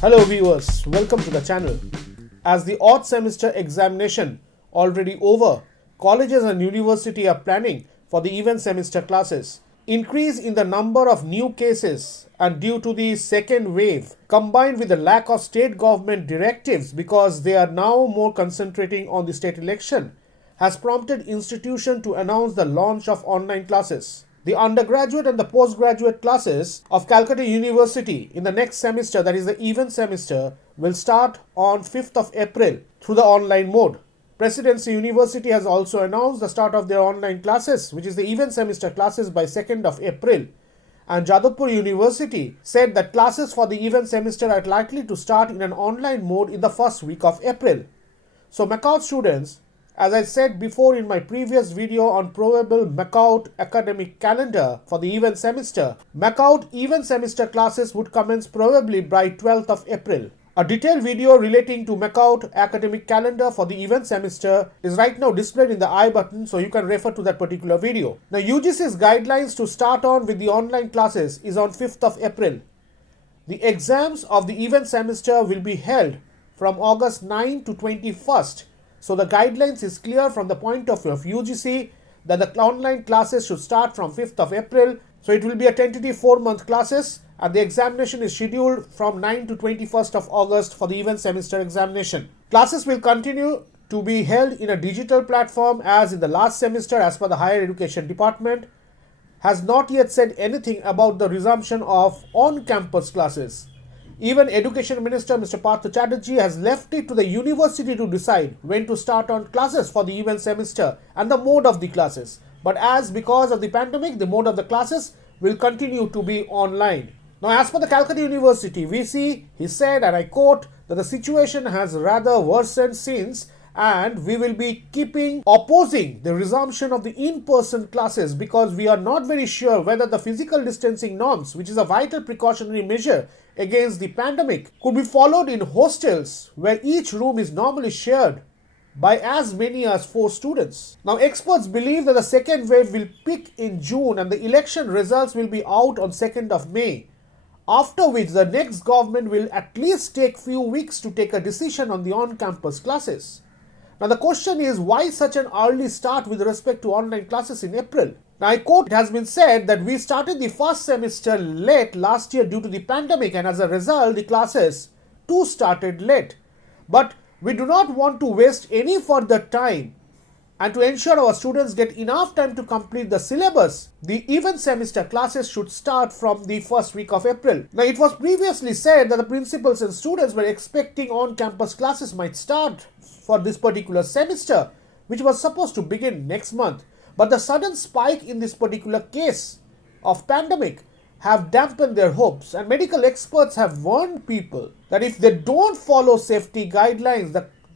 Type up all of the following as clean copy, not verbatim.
Hello viewers, welcome to the channel. As the odd semester examination already over, colleges and university are planning for the even semester classes. Increase in the number of new cases and due to the second wave combined with the lack of state government directives because they are now more concentrating on the state election has prompted institution to announce the launch of online classes. The undergraduate and the postgraduate classes of Calcutta University in the next semester, that is the even semester, will start on 5th of April through the online mode. Presidency University has also announced the start of their online classes, which is the even semester classes, by 2nd of April. And Jadavpur University said that classes for the even semester are likely to start in an online mode in the first week of April. So MAKAUT students, as I said before in my previous video on probable MAKAUT academic calendar for the even semester, MAKAUT even semester classes would commence probably by 12th of April. A detailed video relating to MAKAUT academic calendar for the even semester is right now displayed in the I button, so you can refer to that particular video. Now UGC's guidelines to start on with the online classes is on 5th of April. The exams of the even semester will be held from August 9 to 21st. So the guidelines is clear from the point of view of UGC that the online classes should start from 5th of April. So it will be a tentative 4-month classes and the examination is scheduled from 9 to 21st of August for the even semester examination. Classes will continue to be held in a digital platform as in the last semester as per the Higher Education Department has not yet said anything about the resumption of on-campus classes. Even Education Minister Mr. Partha Chatterjee has left it to the university to decide when to start on classes for the even semester and the mode of the classes. But because of the pandemic, the mode of the classes will continue to be online. Now, as per the Calcutta University VC, he said, and I quote, that the situation has rather worsened since and we will be opposing the resumption of the in-person classes because we are not very sure whether the physical distancing norms, which is a vital precautionary measure against the pandemic, could be followed in hostels where each room is normally shared by as many as 4 students. Now, experts believe that the second wave will peak in June and the election results will be out on 2nd of May, after which the next government will at least take few weeks to take a decision on the on-campus classes. Now, the question is, why such an early start with respect to online classes in April? Now, I quote, it has been said that we started the first semester late last year due to the pandemic and as a result, the classes too started late. But we do not want to waste any further time and to ensure our students get enough time to complete the syllabus, the even semester classes should start from the first week of April. Now, it was previously said that the principals and students were expecting on-campus classes might start for this particular semester, which was supposed to begin next month. But the sudden spike in this particular case of pandemic have dampened their hopes, and medical experts have warned people that if they don't follow safety guidelines,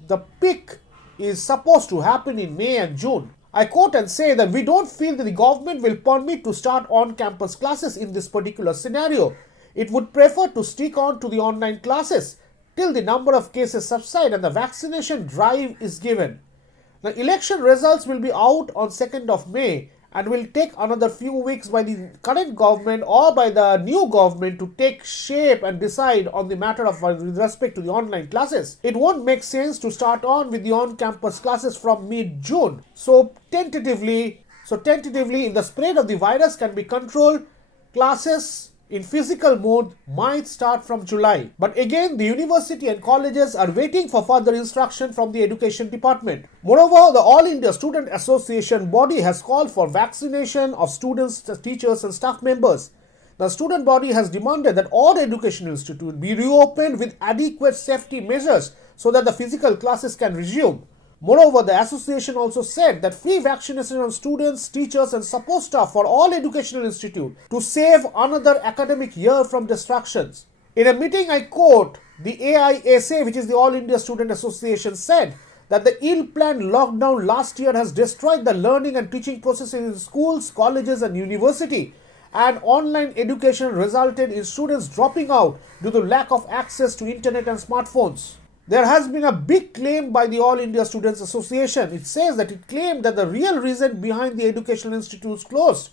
the peak is supposed to happen in May and June. I quote and say that we don't feel that the government will permit to start on-campus classes in this particular scenario. It would prefer to stick on to the online classes till the number of cases subside and the vaccination drive is given. The election results will be out on 2nd of May and will take another few weeks by the current government or by the new government to take shape and decide on the matter of with respect to the online classes. It won't make sense to start on with the on-campus classes from mid-June. So tentatively, if the spread of the virus can be controlled, classes in physical mode might start from July. But again, the university and colleges are waiting for further instruction from the Education Department. Moreover, the All India Student Association body has called for vaccination of students, teachers and staff members. The student body has demanded that all educational institutes be reopened with adequate safety measures so that the physical classes can resume. Moreover, the association also said that free vaccination on students, teachers and support staff for all educational institutes to save another academic year from distractions. In a meeting, I quote, the AISA, which is the All India Student Association, said that the ill-planned lockdown last year has destroyed the learning and teaching process in schools, colleges and university, and online education resulted in students dropping out due to lack of access to internet and smartphones. There has been a big claim by the All India Students Association. It says that it claimed that the real reason behind the educational institutes closed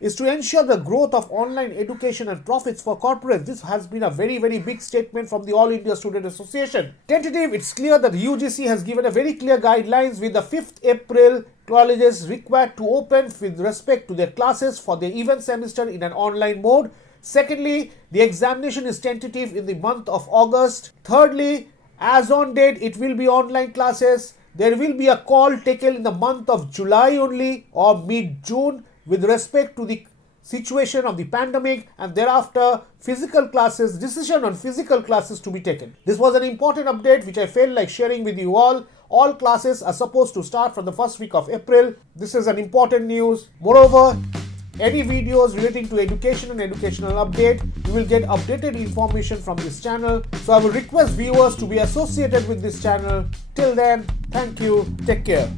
is to ensure the growth of online education and profits for corporates. This has been a very, very big statement from the All India Student Association. Tentative, it's clear that the UGC has given a very clear guidelines with the 5th April colleges required to open with respect to their classes for the event semester in an online mode. Secondly, the examination is tentative in the month of August. Thirdly, as on date, it will be online classes. There will be a call taken in the month of July only or mid-June with respect to the situation of the pandemic, and thereafter physical classes, decision on physical classes to be taken. This was an important update which I felt like sharing with you all. All classes are supposed to start from the first week of April. This is an important news. Moreover, any videos relating to education and educational update, you will get updated information from this channel. So I will request viewers to be associated with this channel. Till then, thank you. Take care.